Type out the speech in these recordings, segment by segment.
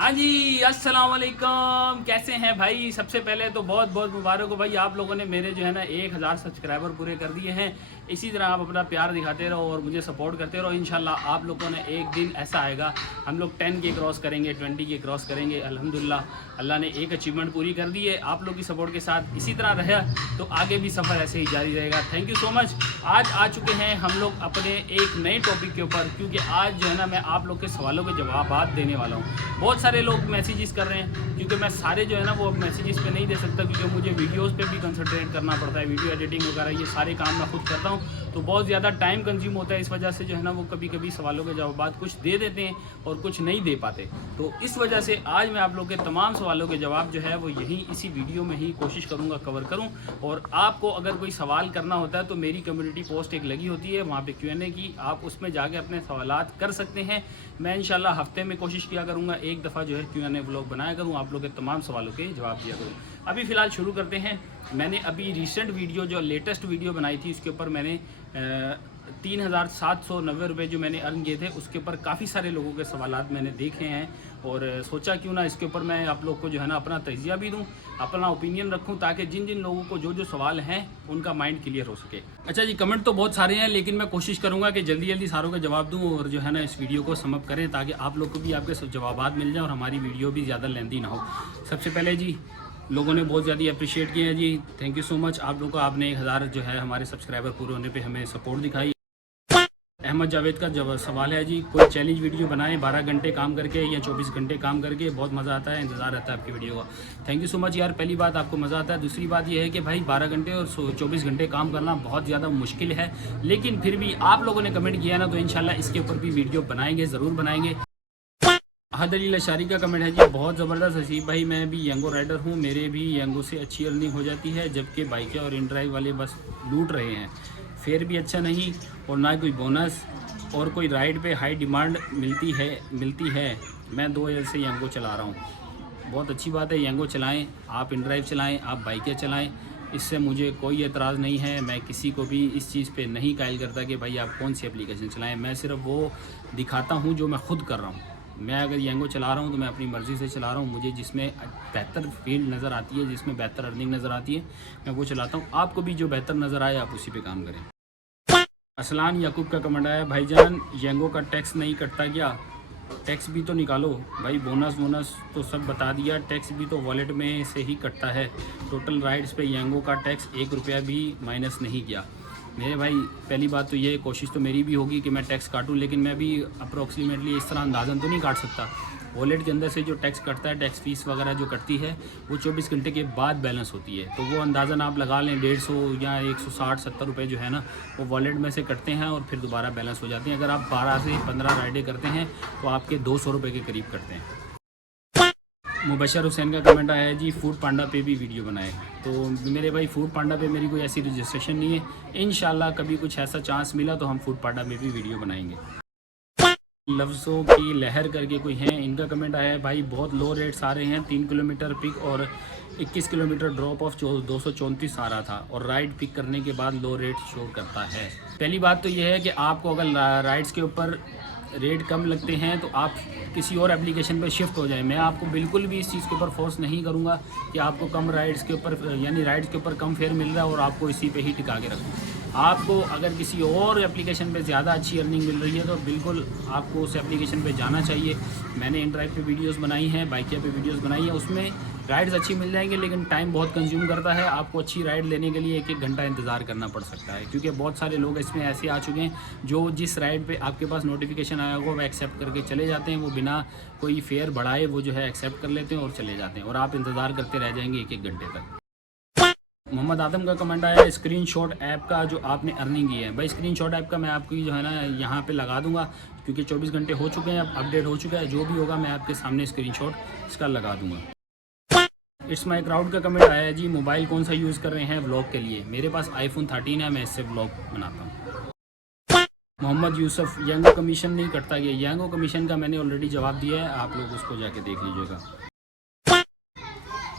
हाँ जी, अस्सलाम वालेकुम। कैसे हैं भाई? सबसे पहले तो बहुत बहुत मुबारक हो भाई, आप लोगों ने मेरे जो है ना 1000 सब्सक्राइबर पूरे कर दिए हैं। इसी तरह आप अपना प्यार दिखाते रहो और मुझे सपोर्ट करते रहो। इंशाल्लाह आप लोगों ने एक दिन ऐसा आएगा, हम लोग 10 के क्रॉस करेंगे, 20 के क्रॉस करेंगे। अल्हम्दुलिल्लाह अल्लाह ने एक अचीवमेंट पूरी कर दी है। आप लोग की सपोर्ट के साथ इसी तरह रहा तो आगे भी सफ़र ऐसे ही जारी रहेगा। Thank you so much. आज आ चुके हैं हम लोग अपने एक नए टॉपिक के ऊपर, क्योंकि आज जो है ना मैं आप लोग के सवालों के जवाब देने वाला हूँ। बहुत सारे लोग मैसेजेस कर रहे हैं, क्योंकि मैं सारे जो है ना वो मैसेजेस पे नहीं दे सकता, क्योंकि मुझे वीडियोस पे भी कंसंट्रेट करना पड़ता है। वीडियो एडिटिंग वगैरह ये सारे काम मैं खुद करता हूँ, तो बहुत ज़्यादा टाइम कंज्यूम होता है। इस वजह से जो है ना वो कभी कभी सवालों के जवाब कुछ दे देते हैं और कुछ नहीं दे पाते। तो इस वजह से आज मैं आप लोग के तमाम सवालों के जवाब जो है वो यहीं इसी वीडियो में ही कोशिश करूँगा कवर करूँ। और आपको अगर कोई सवाल करना होता है तो मेरी कम्युनिटी पोस्ट एक लगी होती है वहाँ पे Q&A की, आप उसमें जाके अपने सवालात कर सकते हैं। मैं इंशाल्लाह हफ्ते में कोशिश किया करूँगा एक दफ़ा जो है Q&A व्लॉग बनाया करूँ, आप लोग के तमाम सवालों के जवाब दिया करूँ। अभी फ़िलहाल शुरू करते हैं। मैंने अभी रिसेंट वीडियो जो लेटेस्ट वीडियो बनाई थी उसके ऊपर मैंने 3790 रुपये जो मैंने अर्न किए थे उसके ऊपर काफ़ी सारे लोगों के सवालात मैंने देखे हैं और सोचा क्यों ना इसके ऊपर मैं आप लोग को जो है ना अपना तजिया भी दूं, अपना ओपिनियन रखूं, ताकि जिन जिन लोगों को जो जो सवाल हैं उनका माइंड क्लियर हो सके। अच्छा जी, कमेंट तो बहुत सारे हैं, लेकिन मैं कोशिश करूंगा कि जल्दी जल्दी सारों के जवाब दूं और जो है ना इस वीडियो को समअप करें, ताकि आप लोग को भी आपके जवाब मिल जाए और हमारी वीडियो भी ज़्यादा लेंथी ना हो। सबसे पहले जी, लोगों ने बहुत ज़्यादा अप्रिशिएट किया है जी, थैंक यू सो मच आप लोगों को। आपने 1000 जो है हमारे सब्सक्राइबर पूरे होने पे हमें सपोर्ट दिखाई। अहमद जावेद का जब सवाल है जी, कोई चैलेंज वीडियो बनाएं 12 घंटे काम करके या 24 घंटे काम करके, बहुत मज़ा आता है, इंतज़ार रहता है आपकी वीडियो का। थैंक यू सो मच यार, पहली बात आपको मज़ा आता है। दूसरी बात यह है कि भाई 12 घंटे और 24 घंटे काम करना बहुत ज़्यादा मुश्किल है, लेकिन फिर भी आप लोगों ने कमेंट किया ना, तो इंशाल्लाह इसके ऊपर भी वीडियो बनाएंगे, ज़रूर बनाएंगे। अहद अली लशारी का कमेंट है जी, बहुत ज़बरदस्त हसीब भाई, मैं भी यंगो राइडर हूँ, मेरे भी यंगो से अच्छी अर्निंग हो जाती है, जबकि बाइकें और इन ड्राइव वाले बस लूट रहे हैं, फेयर भी अच्छा नहीं और ना कोई बोनस और कोई राइड पे हाई डिमांड मिलती है। मैं 2 ईयर से यंगो चला रहा हूँ। बहुत अच्छी बात है, यंगो चलाएँ, आप इन ड्राइव चलाएँ, आप बाइकें चलाएँ, इससे मुझे कोई एतराज़ नहीं है। मैं किसी को भी इस चीज़ पे नहीं कायल करता कि भाई आप कौन सी एप्लीकेशन चलाएँ। मैं सिर्फ वो दिखाता हूँ जो मैं खुद कर रहा हूँ। मैं अगर यंगो चला रहा हूँ तो मैं अपनी मर्ज़ी से चला रहा हूँ, मुझे जिसमें बेहतर फील्ड नज़र आती है, जिसमें बेहतर अर्निंग नज़र आती है, मैं वो चलाता हूँ। आपको भी जो बेहतर नज़र आए आप उसी पे काम करें। असलान याकूब का कमेंट आया, भाईजान यंगो का टैक्स नहीं कटता क्या? टैक्स भी तो निकालो भाई, बोनस तो सब बता दिया, टैक्स भी तो वॉलेट में से ही कटता है। टोटल राइड्स पे यंगो का टैक्स 1 रुपया भी माइनस नहीं किया। मेरे भाई पहली बात तो ये, कोशिश तो मेरी भी होगी कि मैं टैक्स काटूं, लेकिन मैं भी अप्रोक्सीमेटली इस तरह अंदाज़न तो नहीं काट सकता। वॉलेट के अंदर से जो टैक्स कटता है, टैक्स फीस वगैरह जो कटती है, वो 24 घंटे के बाद बैलेंस होती है, तो वो अंदाज़न आप लगा लें 150 या 160-70 रुपये जो है ना वो वॉलेट में से कटते हैं और फिर दोबारा बैलेंस हो जाते हैं। अगर आप 12 से 15 राइडें करते हैं तो आपके 200 रुपये के करीब कटते हैं। मुबशर हुसैन का कमेंट आया है जी, फूड पांडा पे भी वीडियो बनाए। तो मेरे भाई फूड पांडा पे मेरी कोई ऐसी रजिस्ट्रेशन नहीं है, इंशाल्लाह कभी कुछ ऐसा चांस मिला तो हम फूड पांडा में भी वीडियो बनाएंगे। लफ्ज़ों की लहर करके कोई हैं, इनका कमेंट आया है, भाई बहुत लो रेट्स आ रहे हैं, 3 किलोमीटर पिक और 21 किलोमीटर ड्रॉप ऑफ 234 आ रहा था और राइड पिक करने के बाद लो रेट शो करता है। पहली बात तो यह है कि आपको अगर राइड्स के ऊपर रेट कम लगते हैं तो आप किसी और एप्लीकेशन पे शिफ्ट हो जाएं। मैं आपको बिल्कुल भी इस चीज़ के ऊपर फोर्स नहीं करूंगा कि आपको कम राइड्स के ऊपर यानी राइड्स के ऊपर कम फेयर मिल रहा है और आपको इसी पे ही टिका के रखूँ। आपको अगर किसी और एप्लीकेशन पे ज़्यादा अच्छी अर्निंग मिल रही है तो बिल्कुल आपको उस एप्लीकेशन पे जाना चाहिए। मैंने इन ड्राइव पे वीडियोस बनाई हैं, बाइकिया पे वीडियोस बनाई है, उसमें राइड्स अच्छी मिल जाएंगी, लेकिन टाइम बहुत कंज्यूम करता है। आपको अच्छी राइड लेने के लिए 1-1 घंटा इंतज़ार करना पड़ सकता है, क्योंकि बहुत सारे लोग इसमें ऐसे आ चुके हैं जो जिस राइड पे आपके पास नोटिफिकेशन आया होगा वो एक्सेप्ट करके चले जाते हैं, वो बिना कोई फेयर बढ़ाए वो जो है एक्सेप्ट कर लेते हैं और चले जाते हैं, और आप इंतज़ार करते रह जाएंगे 1-1 घंटे तक। मोहम्मद आदम का कमेंट आया है, स्क्रीनशॉट ऐप का जो आपने अर्निंग की है। भाई स्क्रीनशॉट ऐप का मैं आपको जो है ना यहाँ पे लगा दूंगा, क्योंकि 24 घंटे हो चुके हैं, अब अपडेट हो चुका है, जो भी होगा मैं आपके सामने स्क्रीनशॉट इसका लगा दूंगा। इट्स माई क्राउड का कमेंट आया है जी, मोबाइल कौन सा यूज़ कर रहे हैं व्लॉग के लिए? मेरे पास iPhone 13 है, मैं इससे व्लॉग बनाता हूँ। मोहम्मद यूसुफ, यंगो कमीशन नहीं कटता गया? यंगो कमीशन का मैंने ऑलरेडी जवाब दिया है, आप लोग उसको जाके देख लीजिएगा।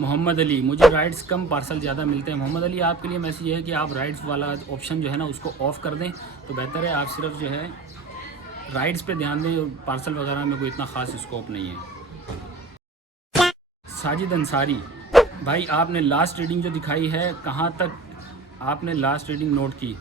मोहम्मद अली, मुझे राइड्स कम पार्सल ज़्यादा मिलते हैं। मोहम्मद अली, आपके लिए मैसेज ये है कि आप राइड्स वाला ऑप्शन जो है ना उसको ऑफ़ कर दें तो बेहतर है। आप सिर्फ जो है राइड्स पे ध्यान दें, पार्सल वगैरह में कोई इतना ख़ास स्कोप नहीं है। साजिद अंसारी, भाई आपने लास्ट रीडिंग जो दिखाई है कहाँ तक आपने लास्ट रीडिंग नोट की?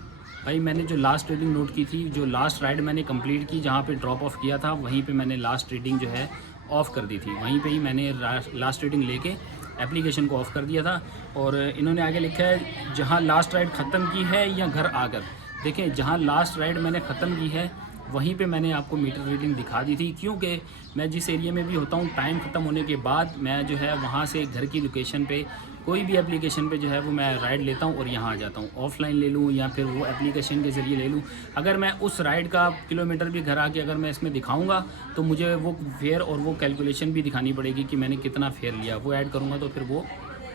भाई मैंने जो लास्ट रीडिंग नोट की थी, जो लास्ट राइड मैंने कंप्लीट की, जहाँ पे ड्रॉप ऑफ किया था वहीं पे मैंने लास्ट रीडिंग जो है ऑफ़ कर दी थी। वहीं पे ही मैंने लास्ट रीडिंग लेके एप्लीकेशन को ऑफ़ कर दिया था। और इन्होंने आगे लिखा है जहाँ लास्ट राइड ख़त्म की है या घर आकर। देखें, जहाँ लास्ट राइड मैंने ख़त्म की है वहीं पे मैंने आपको मीटर रीडिंग दिखा दी थी, क्योंकि मैं जिस एरिया में भी होता हूँ टाइम ख़त्म होने के बाद मैं जो है वहाँ से घर की लोकेशन पे कोई भी एप्लीकेशन पे जो है वो मैं राइड लेता हूँ और यहाँ आ जाता हूँ। ऑफलाइन ले लूँ या फिर वो एप्लीकेशन के ज़रिए ले लूँ। अगर मैं उस राइड का किलोमीटर भी घर आके अगर मैं इसमें दिखाऊँगा तो मुझे वो फेयर और वो कैलकुलेशन भी दिखानी पड़ेगी कि मैंने कितना फेयर लिया। वो ऐड करूँगा तो फिर वो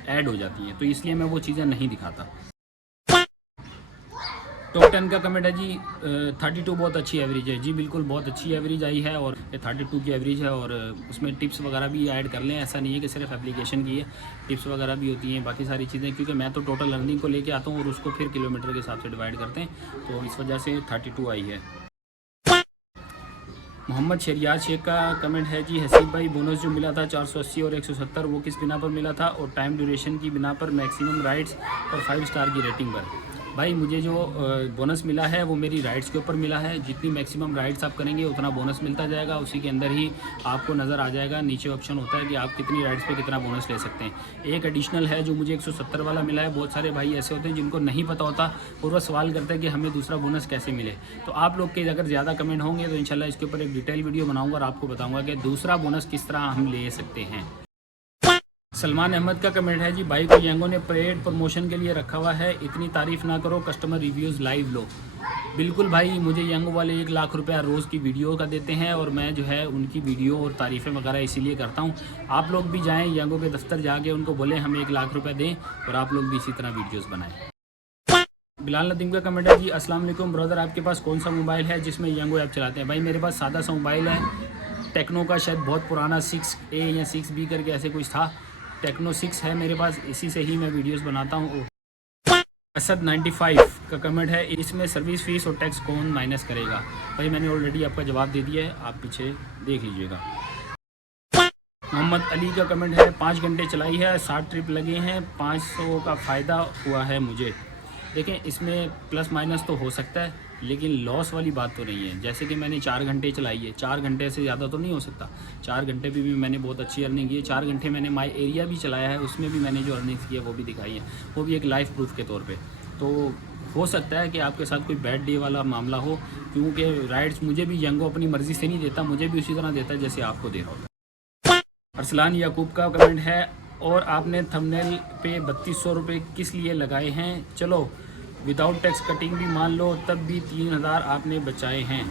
ऐड हो जाती है, तो इसलिए मैं वो चीज़ें नहीं दिखाता। टॉप 10 का कमेंट है जी 32 बहुत अच्छी एवरेज है। जी बिल्कुल, बहुत अच्छी एवरेज आई है और 32 की एवरेज है। और उसमें टिप्स वगैरह भी ऐड कर लें, ऐसा नहीं है कि सिर्फ एप्लीकेशन की है, टिप्स वगैरह भी होती हैं, बाकी सारी चीज़ें। क्योंकि मैं तो टोटल अर्निंग को लेके आता हूँ और उसको फिर किलोमीटर के हिसाब से डिवाइड करते हैं, तो इस वजह से 32 आई है। मोहम्मद शरियात शेख का कमेंट है जी हसीब भाई, बोनस जो मिला था 480 और 170 वो किस बिना पर मिला था? और टाइम ड्यूरेशन की बिना पर, मैक्सिमम राइड्स और 5 स्टार की रेटिंग पर। भाई मुझे जो बोनस मिला है वो मेरी राइड्स के ऊपर मिला है। जितनी मैक्सिमम राइड्स आप करेंगे उतना बोनस मिलता जाएगा, उसी के अंदर ही आपको नज़र आ जाएगा। नीचे ऑप्शन होता है कि आप कितनी राइड्स पे कितना बोनस ले सकते हैं। एक एडिशनल है जो मुझे 170 वाला मिला है। बहुत सारे भाई ऐसे होते हैं जिनको नहीं पता होता और वह सवाल करते हैं कि हमें दूसरा बोनस कैसे मिले। तो आप लोग के अगर ज़्यादा कमेंट होंगे तो इंशाल्लाह इसके ऊपर एक डिटेल वीडियो बनाऊँगा और आपको बताऊँगा कि दूसरा बोनस किस तरह हम ले सकते हैं। सलमान अहमद का कमेंट है जी भाई को यांगो ने पेड प्रमोशन के लिए रखा हुआ है, इतनी तारीफ ना करो, कस्टमर रिव्यूज़ लाइव लो। बिल्कुल भाई, मुझे यांगो वाले 1 लाख रुपया रोज़ की वीडियो का देते हैं और मैं जो है उनकी वीडियो और तारीफ़ें वगैरह इसीलिए करता हूँ। आप लोग भी जाएँ यांगो के दफ्तर जाके उनको बोलें हमें 1 लाख रुपया दें और आप लोग भी इसी तरह वीडियोज़ बनाएँ। बिलाल नदीम का कमेंट है जी अस्सलाम वालेकुम ब्रदर, आपके पास कौन सा मोबाइल है जिसमें यांगो ऐप चलाते हैं? भाई मेरे पास सादा सा मोबाइल है, टेक्नो का, शायद बहुत पुराना 6A या 6B करके ऐसे कुछ था। टेक्नो 6 है मेरे पास, इसी से ही मैं वीडियोस बनाता हूँ। असद 95 का कमेंट है इसमें सर्विस फीस और टैक्स कौन माइनस करेगा? भाई मैंने ऑलरेडी आपका जवाब दे दिया है, आप पीछे देख लीजिएगा। मोहम्मद अली का कमेंट है 5 घंटे चलाई है, 60 ट्रिप लगे हैं, 500 का फ़ायदा हुआ है मुझे। देखें, इसमें प्लस माइनस तो हो सकता है लेकिन लॉस वाली बात तो नहीं है। जैसे कि मैंने 4 घंटे चलाई है, 4 घंटे से ज़्यादा तो नहीं हो सकता। 4 घंटे भी मैंने बहुत अच्छी अर्निंग की है। 4 घंटे मैंने माई एरिया भी चलाया है, उसमें भी मैंने जो अर्निंग्स की है वो भी दिखाई है, वो भी एक लाइफ प्रूफ के तौर पे। तो हो सकता है कि आपके साथ कोई बैड डे वाला मामला हो, क्योंकि राइड्स मुझे भी यांगो अपनी मर्ज़ी से नहीं देता, मुझे भी उसी तरह देता है जैसे आपको दे रहा होता। अरसलान याकूब का कमेंट है और आपने थंबनेल पे 3200 रुपये किस लिए लगाए हैं? चलो विदाउट टैक्स कटिंग भी मान लो तब भी 3000 आपने बचाए हैं।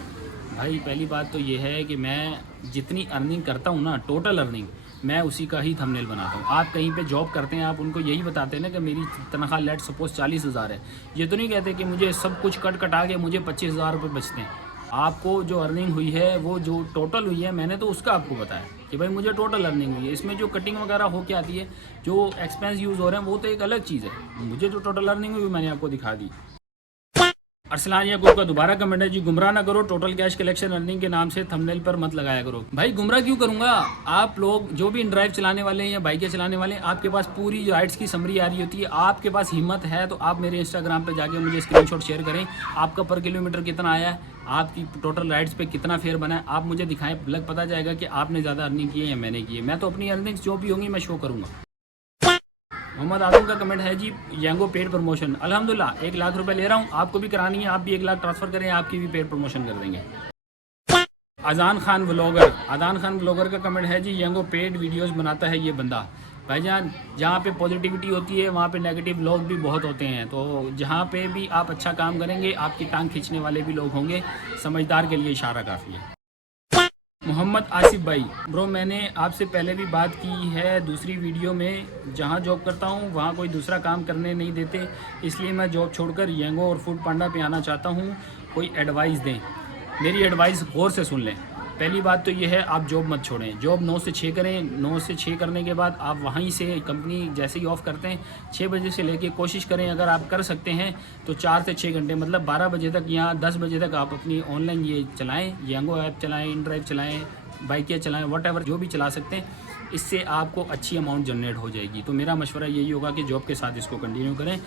भाई पहली बात तो ये है कि मैं जितनी अर्निंग करता हूँ ना, टोटल अर्निंग, मैं उसी का ही थंबनेल बनाता हूँ। आप कहीं पे जॉब करते हैं, आप उनको यही बताते हैं ना कि मेरी तनख्वाह लेट सपोज 40,000 है। ये तो नहीं कहते कि मुझे सब कुछ कटा के मुझे 25,000 रुपये बचते हैं। आपको जो अर्निंग हुई है वो जो टोटल हुई है, मैंने तो उसका आपको बताया कि भाई मुझे टोटल अर्निंग हुई है। इसमें जो कटिंग वगैरह हो के आती है, जो एक्सपेंस यूज़ हो रहे हैं, वो तो एक अलग चीज़ है। मुझे जो टोटल अर्निंग हुई मैंने आपको दिखा दी। अरसलान याकूब का दोबारा कमेंट है जी गुमराह ना करो, टोटल कैश कलेक्शन अर्निंग के नाम से थंबनेल पर मत लगाया करो। भाई गुमराह क्यों करूंगा? आप लोग जो भी इन ड्राइव चलाने वाले हैं या बाइकें चलाने वाले हैं, आपके पास पूरी राइड्स की समरी आ रही होती है। आपके पास हिम्मत है तो आप मेरे इंस्टाग्राम पे जाके मुझे स्क्रीनशॉट शेयर करें, आपका पर किलोमीटर कितना आया है, आपकी टोटल राइड्स पे कितना फेयर बना है, आप मुझे दिखाएं। लग पता जाएगा कि आपने ज़्यादा अर्निंग की है या मैंने की है। मैं तो अपनी अर्निंग्स जो भी होंगी मैं शो करूँगा। मोहम्मद आजम का कमेंट है जी यांगो पेड प्रमोशन, अल्हम्दुलिल्लाह 1 लाख रुपए ले रहा हूँ, आपको भी करानी है, आप भी 1 लाख ट्रांसफ़र करें, आपकी भी पेड प्रमोशन कर देंगे। अजान खान व्लॉगर का कमेंट है जी यांगो पेड वीडियोस बनाता है ये बंदा। भाईजान, जहाँ पे पॉजिटिविटी होती है वहाँ पे नेगेटिव लोग भी बहुत होते हैं, तो जहाँ पे भी आप अच्छा काम करेंगे आपकी टांग खींचने वाले भी लोग होंगे। समझदार के लिए इशारा काफ़ी है। मोहम्मद आसिफ भाई, ब्रो मैंने आपसे पहले भी बात की है दूसरी वीडियो में, जहाँ जॉब करता हूँ वहाँ कोई दूसरा काम करने नहीं देते, इसलिए मैं जॉब छोड़कर यांगो और फूड पांडा पे आना चाहता हूँ, कोई एडवाइस दें। मेरी एडवाइस गौर से सुन लें। पहली बात तो ये है, आप जॉब मत छोड़ें, जॉब 9 से 6 करें। 9 से 6 करने के बाद आप वहीं से कंपनी जैसे ही ऑफ़ करते हैं 6 बजे से लेके कोशिश करें, अगर आप कर सकते हैं तो 4 से 6 घंटे, मतलब 12 बजे तक या 10 बजे तक आप अपनी ऑनलाइन ये चलाएं, यांगो ऐप चलाएं, इन ड्राइव चलाएं, बाइक चलाएं, वट जो भी चला सकते हैं, इससे आपको अच्छी अमाउंट जनरेट हो जाएगी। तो मेरा मशवरा यही होगा कि जॉब के साथ इसको कंटिन्यू करें।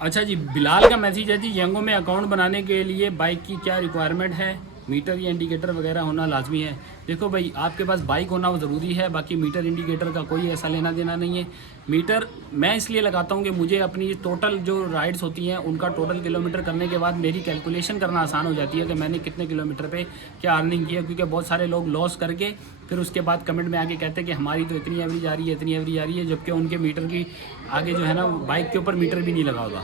अच्छा जी, बिलाल का मैसेज है जी, यंगो में अकाउंट बनाने के लिए बाइक की क्या रिक्वायरमेंट है, मीटर या इंडिकेटर वगैरह होना लाजमी है। देखो भाई, आपके पास बाइक होना वो ज़रूरी है, बाकी मीटर इंडिकेटर का कोई ऐसा लेना देना नहीं है। मीटर मैं इसलिए लगाता हूँ कि मुझे अपनी टोटल जो राइड्स होती हैं उनका टोटल किलोमीटर करने के बाद मेरी कैलकुलेशन करना आसान हो जाती है कि मैंने कितने किलोमीटर पे क्या अर्निंग की है। क्योंकि बहुत सारे लोग लॉस करके फिर उसके बाद कमेंट में आके कहते हैं कि हमारी तो इतनी एवरेज आ रही है, इतनी एवरेज आ रही है, जबकि उनके मीटर की आगे जो है ना बाइक के ऊपर मीटर भी नहीं लगा होगा।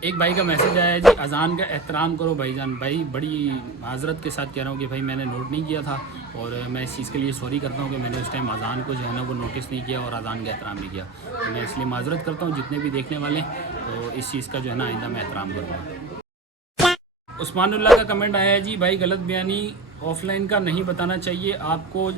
एक भाई का मैसेज आया है जी, अजान का एहतराम करो भाईजान। भाई बड़ी माजरत के साथ कह रहा हूँ कि भाई मैंने नोट नहीं किया था और मैं इस चीज़ के लिए सॉरी करता हूँ कि मैंने उस टाइम अजान को जो है ना वो नोटिस नहीं किया और अजान का एहतराम नहीं किया। तो मैं इसलिए माजरत करता हूँ जितने भी देखने वाले, तो इस चीज़ का जो है ना आइंदा मैं एहतराम करूँगा। उस्मानुल्लाह का कमेंट आया है जी, भाई गलत बयानी ऑफलाइन का नहीं बताना चाहिए आपको,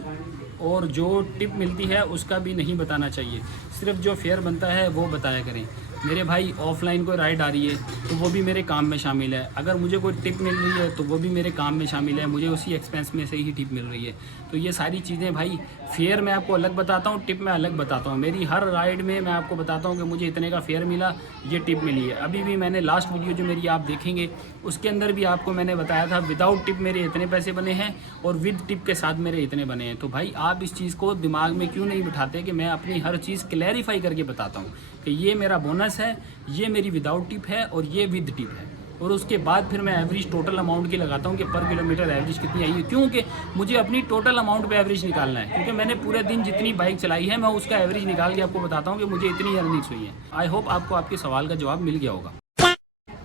और जो टिप मिलती है उसका भी नहीं बताना चाहिए, सिर्फ जो फेयर बनता है वो बताया करें। मेरे भाई, ऑफलाइन कोई राइड आ रही है तो वो भी मेरे काम में शामिल है, अगर मुझे कोई टिप मिल रही है तो वो भी मेरे काम में शामिल है, मुझे उसी एक्सपेंस में से ही टिप मिल रही है। तो ये सारी चीज़ें भाई, फेयर मैं आपको अलग बताता हूँ, टिप मैं अलग बताता हूँ। मेरी हर राइड में मैं आपको बताता हूँ कि मुझे इतने का फेयर मिला, ये टिप मिली है। अभी भी मैंने लास्ट वीडियो जो मेरी आप देखेंगे उसके अंदर भी आपको मैंने बताया था विदाउट टिप मेरे इतने पैसे बने हैं और विद टिप के साथ मेरे इतने बने हैं। तो भाई आप इस चीज़ को दिमाग में क्यों नहीं बिठाते कि मैं अपनी हर चीज़ क्लैरिफाई करके बताता हूँ कि ये मेरा बोनस है, ये मेरी विदाउट टिप है और ये विद टिप है। और उसके बाद फिर मैं एवरेज टोटल अमाउंट की लगाता हूँ कि पर किलोमीटर एवरेज कितनी आई है, क्योंकि मुझे अपनी टोटल अमाउंट पे एवरेज निकालना है। क्योंकि मैंने पूरे दिन जितनी बाइक चलाई है मैं उसका एवरेज निकाल के आपको बताता हूँ कि मुझे इतनी अर्निंग्स हुई है। आई होप आपको आपके सवाल का जवाब मिल गया होगा।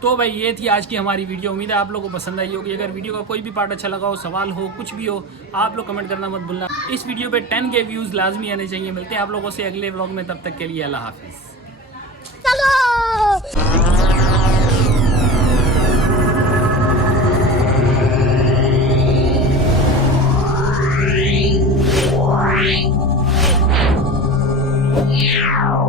तो भाई ये थी आज की हमारी वीडियो, उम्मीद है आप लोगों को पसंद आई होगी। अगर वीडियो का कोई भी पार्ट अच्छा लगा हो, सवाल हो, कुछ भी हो, आप लोग कमेंट करना मत भूलना। इस वीडियो पे 10 के व्यूज़ लाजमी आने चाहिए। मिलते हैं आप लोगों से अगले व्लॉग में, तब तक के लिए अल्लाह हाफिज़। Wow.